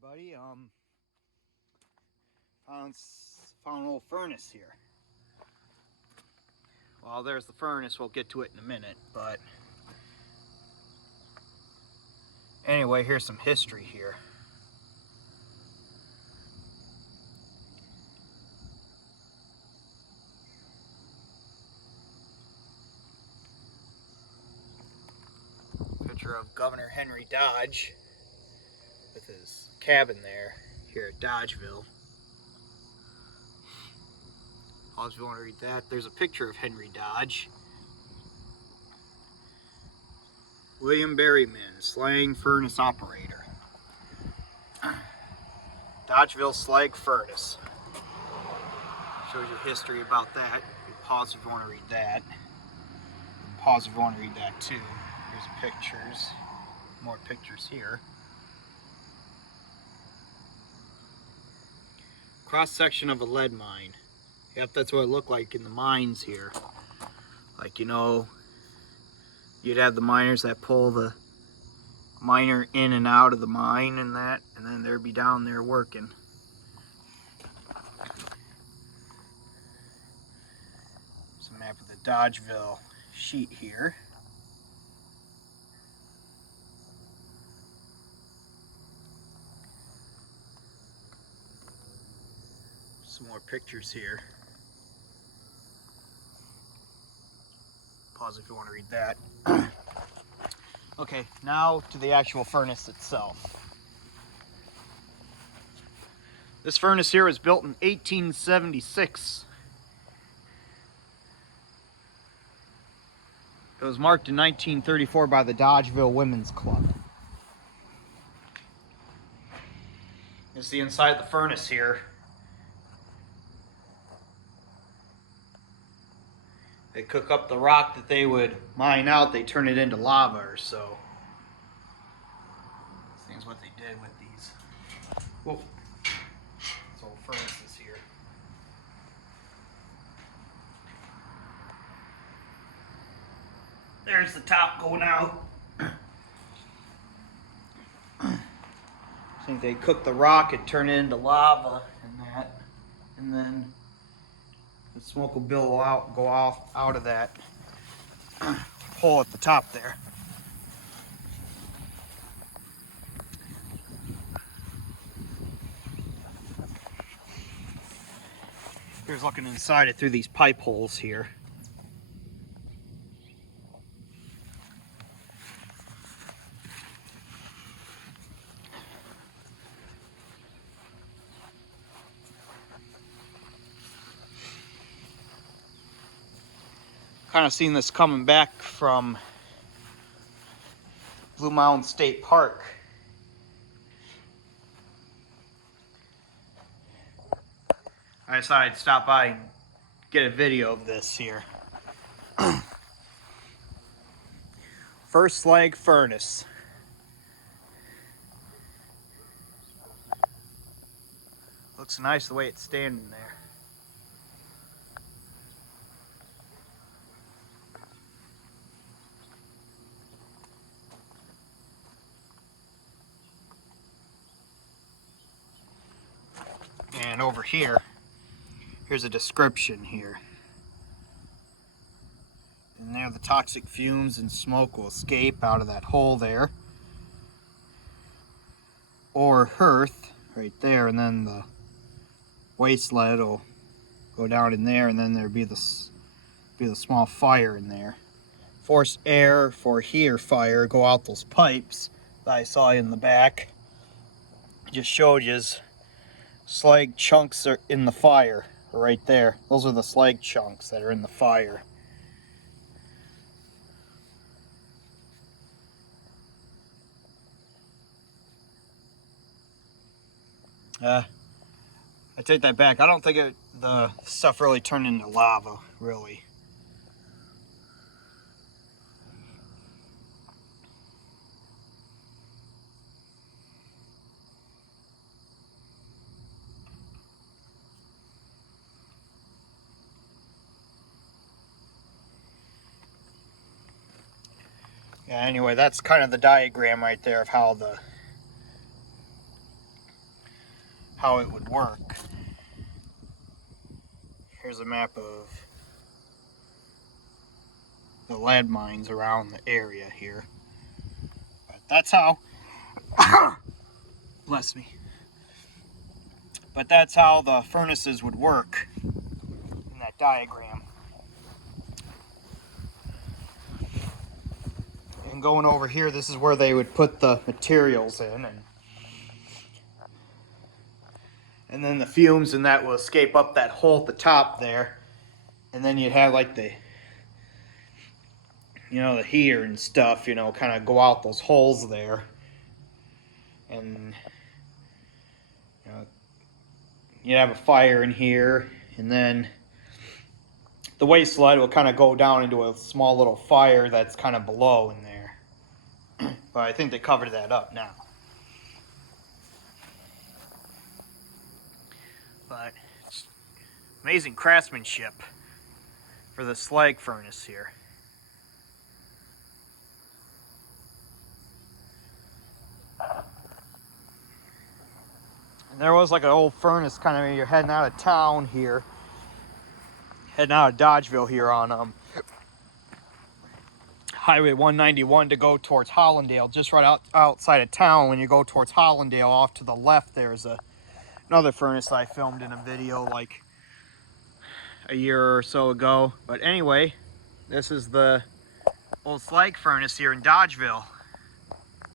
everybody. Found an old furnace here. Well, there's the furnace. We'll get to it in a minute, but anyway, here's some history here. Picture of Governor Henry Dodge with his cabin there here at Dodgeville. If you want to read that, there's a picture of Henry Dodge. William Berryman, slag furnace operator. Dodgeville slag furnace. Shows you history about that. You pause if you want to read that. Pause if you want to read that too. Here's pictures. More pictures here. Cross section of a lead mine. Yep, that's what it looked like in the mines here. Like, you know, you'd have the miners that pull the miner in and out of the mine and that, and then they'd be down there working. There's a map of the Dodgeville sheet here. Some more pictures here. Pause if you want to read that. Okay, now to the actual furnace itself. This furnace here was built in 1876. It was marked in 1934 by the Dodgeville Women's Club. This is the inside of the furnace here. They cook up the rock that they would mine out, they turn it into lava or so. This is what they did with these. Whoa. These old furnaces here. There's the top going out. I think they cook the rock and turn it into lava and that. And then the smoke will billow out, go off out of that hole at the top there. Here's looking inside it through these pipe holes here. Kind of seen this coming back from Blue Mountain State Park. I decided to stop by and get a video of this here. First slag furnace. Looks nice the way it's standing there. And over here, here's a description here. And there the toxic fumes and smoke will escape out of that hole there. Or hearth, right there, and then the waste lead will go down in there, and then there'll be the small fire in there. Forced air for here fire go out those pipes that I saw in the back. Just showed you slag chunks are in the fire right there. Those are the slag chunks that are in the fire. I take that back. I don't think the stuff really turned into lava, really. Yeah, anyway, that's kind of the diagram right there of how the how it would work. Here's a map of the lead mines around the area here. But that's how, bless me. But that's how the furnaces would work in that diagram. And going over here, this is where they would put the materials in, and then the fumes and that will escape up that hole at the top there. And then you'd have like the, the heater and stuff, kind of go out those holes there. And, you'd have a fire in here, and then the waste sludge will kind of go down into a small little fire that's kind of below in there. But I think they covered that up now. But it's amazing craftsmanship for the slag furnace here. And there was like an old furnace kind of, you're heading out of town here. Heading out of Dodgeville here on Highway 191 to go towards Hollandale. Just right outside of town, when you go towards Hollandale, off to the left there's another furnace that I filmed in a video like a year or so ago. But anyway, this is the old slag furnace here in Dodgeville.